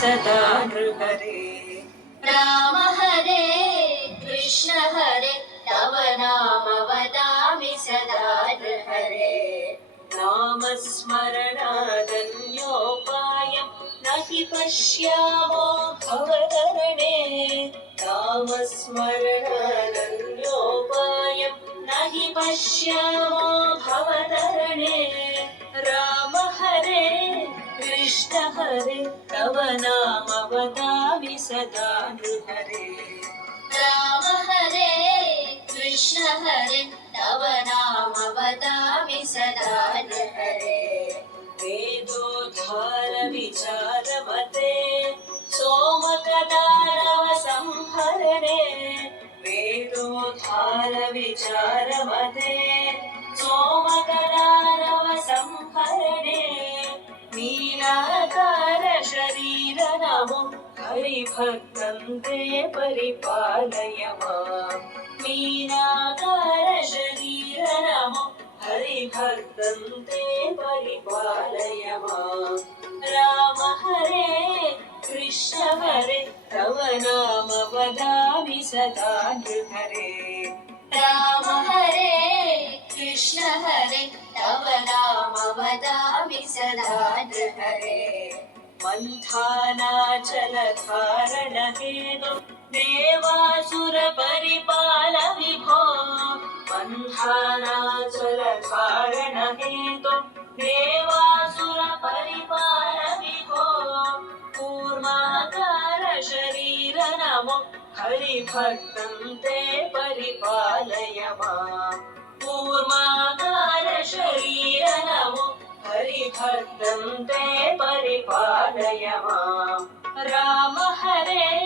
सदा नृहरे। राम हरे कृष्ण हरे तव नाम वदामि सदा नृहरे। नामस्मरणादन्योपायं न हि पश्यामो भवतरणे। नामस्मरणादन्योपायं न हि पश्यामो भवतरणे। राम हरे कृष्ण हरे तव नाम वदामि सदा नृहरे। राम हरे कृष्ण हरे तव नाम वदामि सदा नृहरे। वेदोद्धार विचारमते सोमकदानव संहरणे। वेदोद्धार विचारमते सोमकदानव संहरणे। नीलाकार शरीर नमो हरिभक्तं ते परिपालय माम्। मीनाकार शरीर नमो हरिभक्तं ते परिपालय माम्। राम हरे कृष्ण हरे तव नाम वदामि सदा नृहरे। राम हरे कृष्ण हरे तव नाम वदामि सदा नृहरे। मन्थानाचलधारण हेतु देवासुर परिपाल विभो। मन्थानाचलधारण हेतु देवासुर परिपाल विभो। कूर्माकार शरीर नमो हरिभक्तं ते परिपालय माम्। कूर्माकार शरीर नमो हरिभक्तं ते परिपालय माम्। राम हरे